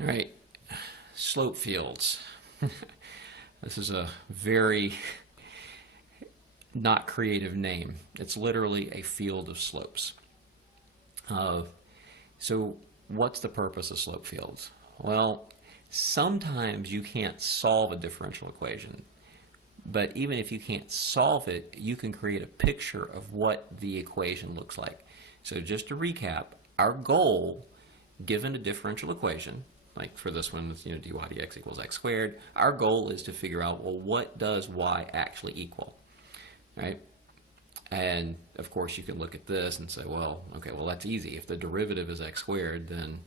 All right, slope fields. This is a very not creative name. It's literally a field of slopes. So what's the purpose of slope fields? Well, sometimes you can't solve a differential equation, but even if you can't solve it, you can create a picture of what the equation looks like. So just to recap, our goal, given a differential equation, like for this one, dy dx equals x squared, our goal is to figure out, well, what does y actually equal, right? And of course you can look at this and say, well, okay, well that's easy. If the derivative is x squared, then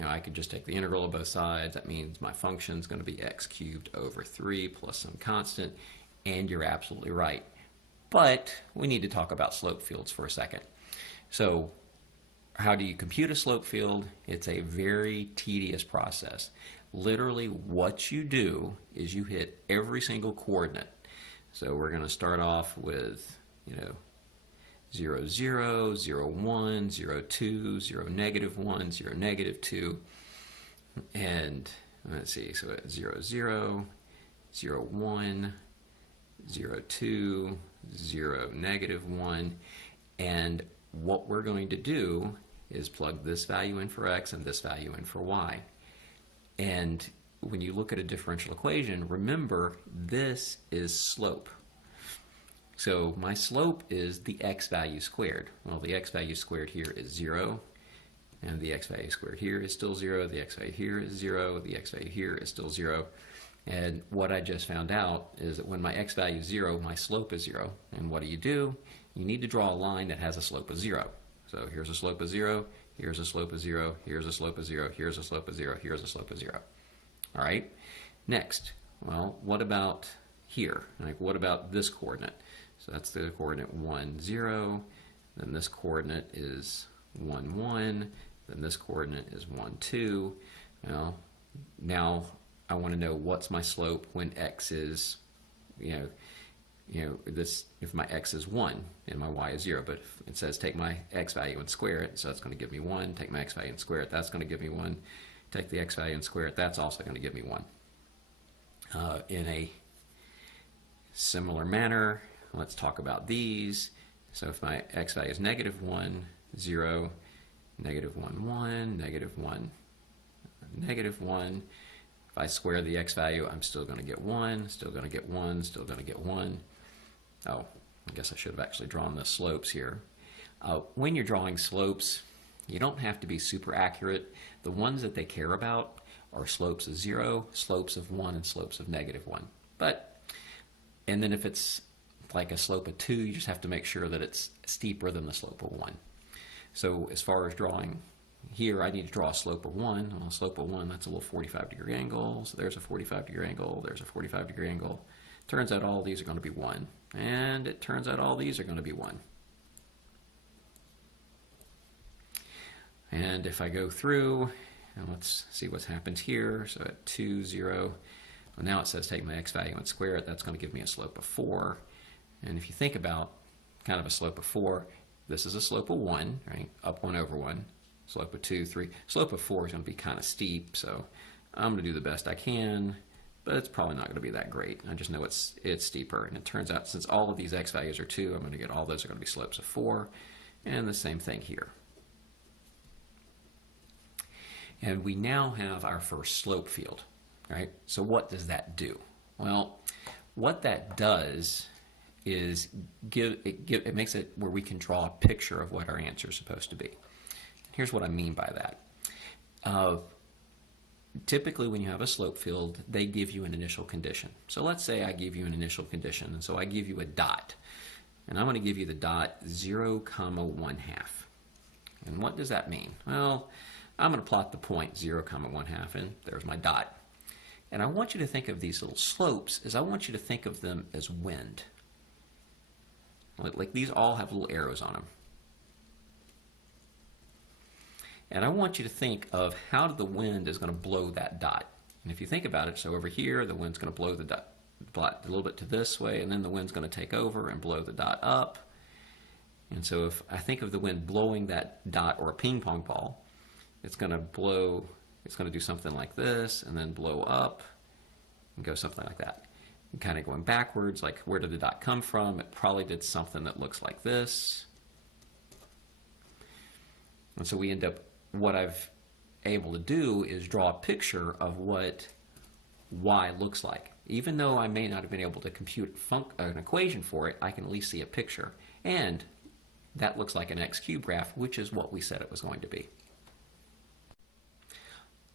I could just take the integral of both sides. That means my function is going to be x cubed over 3 plus some constant, and you're absolutely right. But we need to talk about slope fields for a second. So how do you compute a slope field? It's a very tedious process. Literally what you do is you hit every single coordinate. So we're going to start off with 0, 0, 0, 1, 0, 2, 0, negative 1, 0, negative 2. And let's see, so 0, 0, 0, 1, 0, 2, 0, negative 1. And what we're going to do is plug this value in for x and this value in for y. And when you look at a differential equation, remember this is slope. So my slope is the x value squared. Well, the x value squared here is 0, and the x value squared here is still 0, the x value here is 0, the x value here is still 0. And what I just found out is that when my x value is 0, my slope is 0. And what do? You need to draw a line that has a slope of 0. So here's a slope of 0, here's a slope of 0, here's a slope of 0, here's a slope of 0, here's a slope of 0. All right? Next, well, what about here? Like, what about this coordinate? So that's the coordinate 1, 0. Then this coordinate is 1, 1. Then this coordinate is 1, 2. Well, now I want to know what's my slope when x is, this, if my x is 1 and my y is 0, but it says take my x value and square it, so that's going to give me 1. Take my x value and square it, that's going to give me 1. Take the x value and square it, that's also going to give me 1. In a similar manner, let's talk about these. So if my x value is negative 1, 0, negative 1, 1, negative 1, negative 1. If I square the x value, I'm still going to get 1, still going to get 1, still going to get 1. Oh, I guess I should have actually drawn the slopes here. When you're drawing slopes, you don't have to be super accurate. The ones that they care about are slopes of 0, slopes of 1, and slopes of negative 1. And then if it's like a slope of 2, you just have to make sure that it's steeper than the slope of 1. So as far as drawing here, I need to draw a slope of 1. Well, a slope of 1, that's a little 45-degree angle. So there's a 45-degree angle, there's a 45-degree angle. Turns out all these are going to be 1. And it turns out all these are going to be 1. And if I go through, and let's see what's happened here. So at 2, 0, well, now it says take my x value and square it. That's going to give me a slope of 4. And if you think about kind of a slope of 4, this is a slope of 1, right? Up 1 over 1. Slope of 2, 3. Slope of 4 is going to be kind of steep, so I'm going to do the best I can, but it's probably not going to be that great. I just know it's steeper, and it turns out since all of these x values are 2, I'm going to get all those are going to be slopes of 4, and the same thing here. And we now have our first slope field, right? So what does that do? Well, what that does is it makes it where we can draw a picture of what our answer is supposed to be. Here's what I mean by that. Typically when you have a slope field, they give you an initial condition. So let's say I give you an initial condition, and so I give you a dot. And I'm going to give you the dot 0, 1/2. And what does that mean? Well, I'm going to plot the point 0, 1/2, and there's my dot. And I want you to think of these little slopes as I want you to think of them as wind. Like these all have little arrows on them. And I want you to think of how the wind is going to blow that dot. And if you think about it, so over here, the wind's going to blow the dot a little bit to this way, and then the wind's going to take over and blow the dot up. And so if I think of the wind blowing that dot or a ping pong ball, it's going to blow it's going to do something like this and then blow up and go something like that. And kind of going backwards, like where did the dot come from? It probably did something that looks like this. And so we end up, what I've able to do is draw a picture of what y looks like. Even though I may not have been able to compute an equation for it, I can at least see a picture. And that looks like an x cubed graph, which is what we said it was going to be.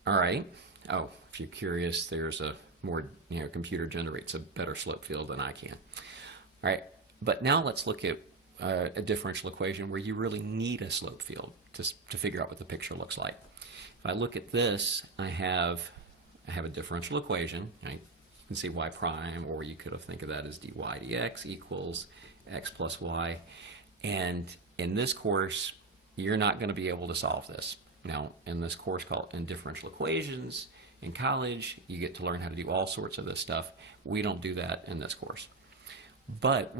All right. Oh, if you're curious, there's a more, computer generates a better slope field than I can. All right. But now let's look at a differential equation where you really need a slope field to figure out what the picture looks like. If I look at this, I have a differential equation. Right? You can see y prime, or you could think of that as dy dx equals x plus y. And in this course, you're not going to be able to solve this. Now, in this course called in differential equations in college, you get to learn how to do all sorts of this stuff. We don't do that in this course. But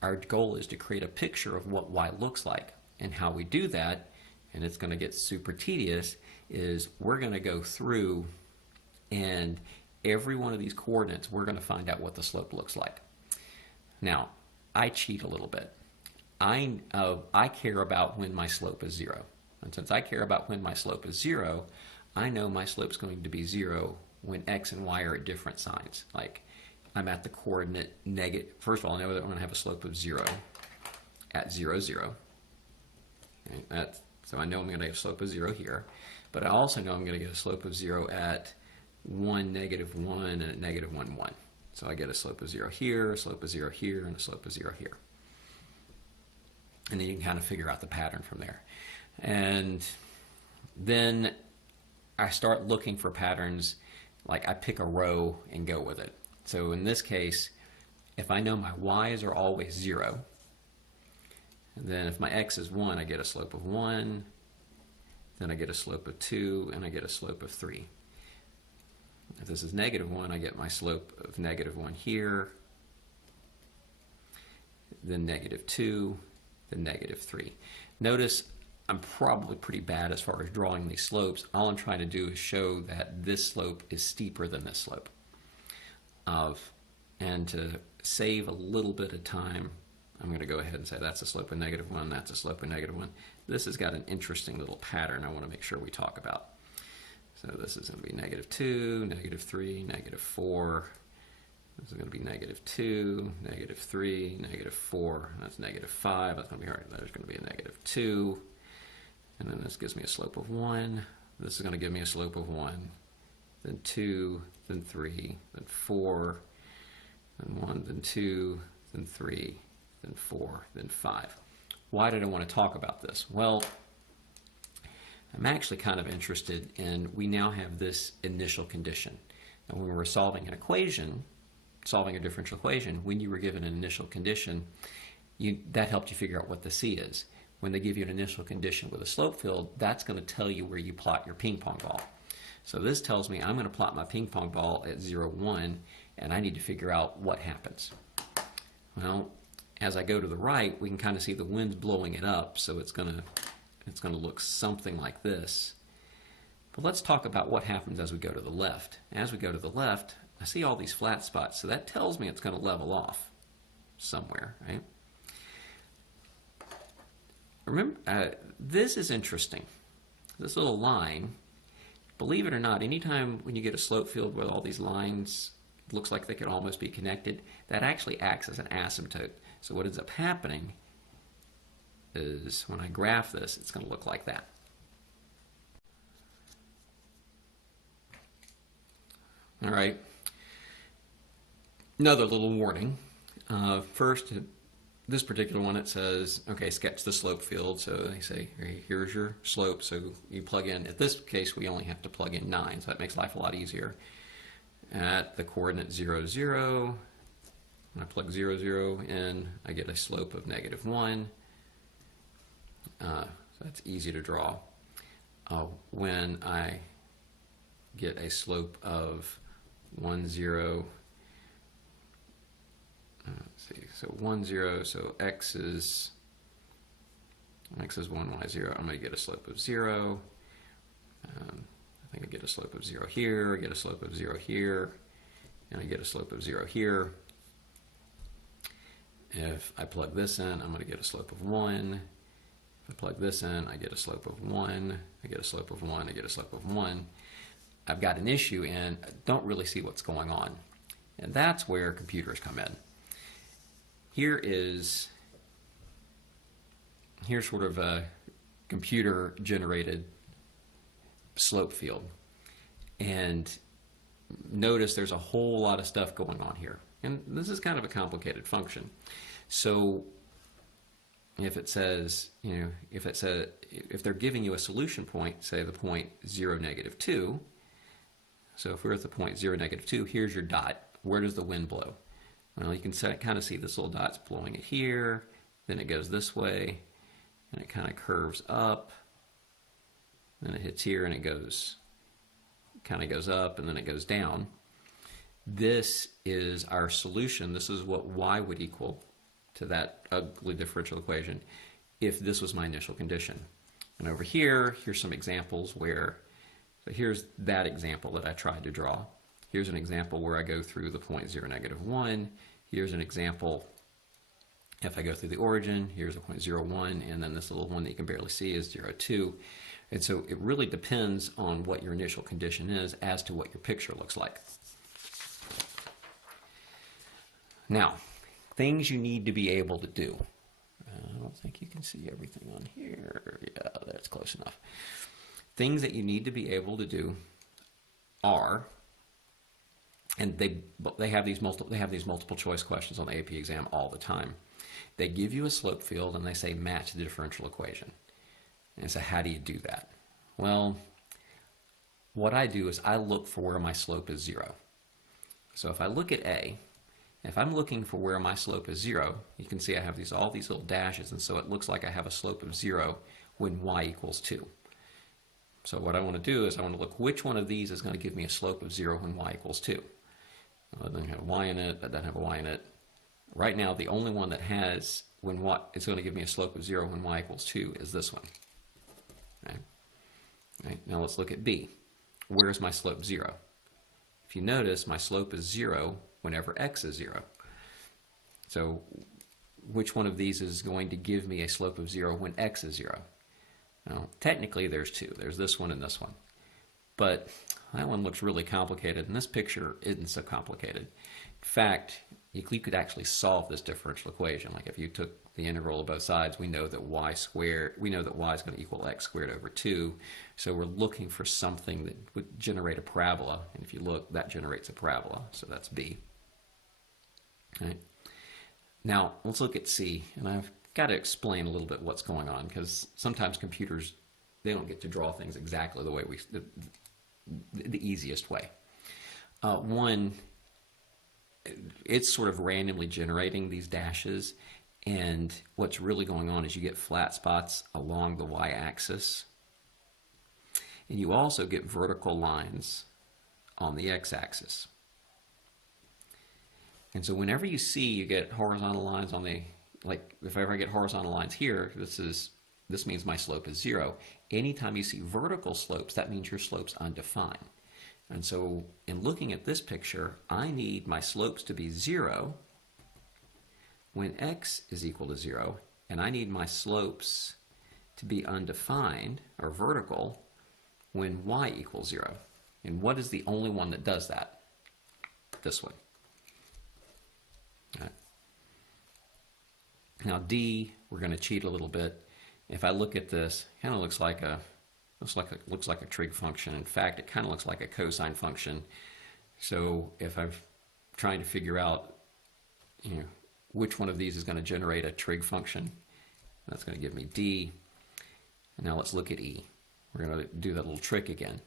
our goal is to create a picture of what y looks like. And how we do that, and it's going to get super tedious, is we're going to go through and every one of these coordinates, we're going to find out what the slope looks like. Now, I cheat a little bit. I care about when my slope is 0. And since I care about when my slope is 0, I know my slope is going to be 0 when x and y are at different signs. Like, I'm at the coordinate negative. First of all, I know that I'm going to have a slope of 0 at 0, 0. Okay, so I know I'm going to have a slope of 0 here. But I also know I'm going to get a slope of 0 at 1, negative 1, and at negative 1, 1. So I get a slope of 0 here, a slope of 0 here, and a slope of 0 here. And then you can kind of figure out the pattern from there. And then I start looking for patterns, like I pick a row and go with it. So in this case, if I know my y's are always 0, and then if my x is 1, I get a slope of 1, then I get a slope of 2, and I get a slope of 3. If this is negative 1, I get my slope of negative 1 here, then negative 2, then negative 3. Notice I'm probably pretty bad as far as drawing these slopes. All I'm trying to do is show that this slope is steeper than this slope. And to save a little bit of time, I'm going to go ahead and say that's a slope of negative 1, that's a slope of negative 1. This has got an interesting little pattern I want to make sure we talk about. So this is going to be negative 2, negative 3, negative 4. This is going to be negative 2, negative 3, negative 4. That's negative 5. That's going to be hard. There's going to be a negative 2. And then this gives me a slope of 1. This is going to give me a slope of 1. Then 2, then 3, then 4, then 1, then 2, then 3, then 4, then 5. Why did I want to talk about this? Well, I'm actually kind of interested in, we now have this initial condition. And when we were solving an equation, solving a differential equation, when you were given an initial condition, that helped you figure out what the C is. When they give you an initial condition with a slope field, that's going to tell you where you plot your ping pong ball. So this tells me I'm going to plot my ping pong ball at 0, 1, and I need to figure out what happens. Well, as I go to the right, we can kind of see the wind's blowing it up, so it's going to look something like this. But let's talk about what happens as we go to the left. As we go to the left, I see all these flat spots, so that tells me it's going to level off somewhere, right? Remember, this is interesting. This little line, believe it or not, anytime when you get a slope field with all these lines, it looks like they could almost be connected, that actually acts as an asymptote. So what ends up happening is when I graph this, it's going to look like that. All right. Another little warning. First, this particular one, it says, okay, sketch the slope field. So they say, hey, here's your slope. So you plug in, at this case, we only have to plug in 9. So that makes life a lot easier. At the coordinate 0, 0, when I plug 0, 0 in, I get a slope of negative 1. So that's easy to draw. When I get a slope of 1, 0, let's see, so 1, 0, so x is 1, y 0, I'm going to get a slope of 0. I think I get a slope of 0 here, I get a slope of 0 here, and I get a slope of 0 here. If I plug this in, I'm going to get a slope of 1. If I plug this in, I get a slope of 1, I get a slope of 1, I get a slope of 1. I've got an issue and I don't really see what's going on. And that's where computers come in. Here's sort of a computer-generated slope field. And notice there's a whole lot of stuff going on here. And this is kind of a complicated function. So if it says, if they're giving you a solution point, say the point 0, -2, so if we're at the point 0, -2, here's your dot. Where does the wind blow? Well, you can kind of see this little dot's blowing it here, then it goes this way, and it kind of curves up, then it hits here and it kind of goes up, and then it goes down. This is our solution. This is what y would equal to that ugly differential equation if this was my initial condition. And over here, here's some examples where, so here's that example that I tried to draw. Here's an example where I go through the point 0, -1. Here's an example if I go through the origin. Here's a point 0, 1, and then this little one that you can barely see is 0, 2. And so it really depends on what your initial condition is as to what your picture looks like. Now, things you need to be able to do. I don't think you can see everything on here. Yeah, that's close enough. Things that you need to be able to do are, and they have these multiple choice questions on the AP exam all the time. They give you a slope field and they say match the differential equation. And so how do you do that? Well, what I do is I look for where my slope is 0. So if I look at A, if I'm looking for where my slope is 0, you can see I have all these little dashes, and so it looks like I have a slope of 0 when y equals 2. So what I want to do is I want to look which one of these is going to give me a slope of 0 when y equals 2. Well, it doesn't have y in it, that doesn't have a y in it. Right now, the only one that has when y is going to give me a slope of 0 when y equals 2 is this one. Okay. Right. Now let's look at B. Where is my slope 0? If you notice, my slope is 0 whenever x is 0. So which one of these is going to give me a slope of 0 when x is 0? Now, technically there's two. There's this one and this one. But that one looks really complicated, and this picture isn't so complicated. In fact, you could actually solve this differential equation. Like if you took the integral of both sides, we know that y is going to equal x squared over 2. So we're looking for something that would generate a parabola. And if you look, that generates a parabola. So that's B. Okay. Now, let's look at C. And I've got to explain a little bit what's going on, because sometimes computers, they don't get to draw things exactly the way the easiest way. One, it's sort of randomly generating these dashes, and what's really going on is you get flat spots along the y-axis, and you also get vertical lines on the x-axis. And so whenever you see you get horizontal lines on the, like if I ever get horizontal lines here, this means my slope is 0. Anytime you see vertical slopes, that means your slope's undefined. And so in looking at this picture, I need my slopes to be 0 when x is equal to 0, and I need my slopes to be undefined or vertical when y equals 0. And what is the only one that does that? This one. All right. Now D, we're going to cheat a little bit. If I look at this, it kind of looks like a trig function. In fact, it kind of looks like a cosine function. So if I'm trying to figure out, which one of these is going to generate a trig function, that's going to give me D. And now let's look at E. We're going to do that little trick again.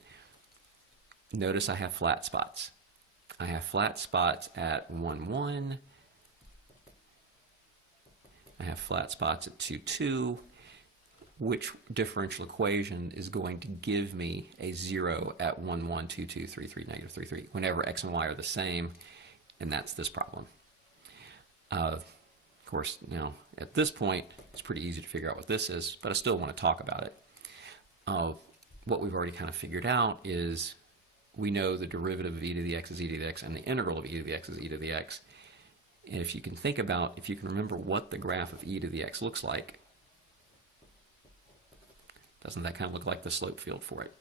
Notice I have flat spots. I have flat spots at 1, 1. I have flat spots at 2, 2. Which differential equation is going to give me a 0 at 1, 1, 2, 2, 3, 3, negative 3, 3, whenever x and y are the same, and that's this problem. Of course, at this point, it's pretty easy to figure out what this is, but I still want to talk about it. what we've already kind of figured out is we know the derivative of e to the x is e to the x, and the integral of e to the x is e to the x. And if you can think about, if you can remember what the graph of e to the x looks like, doesn't that kind of look like the slope field for it?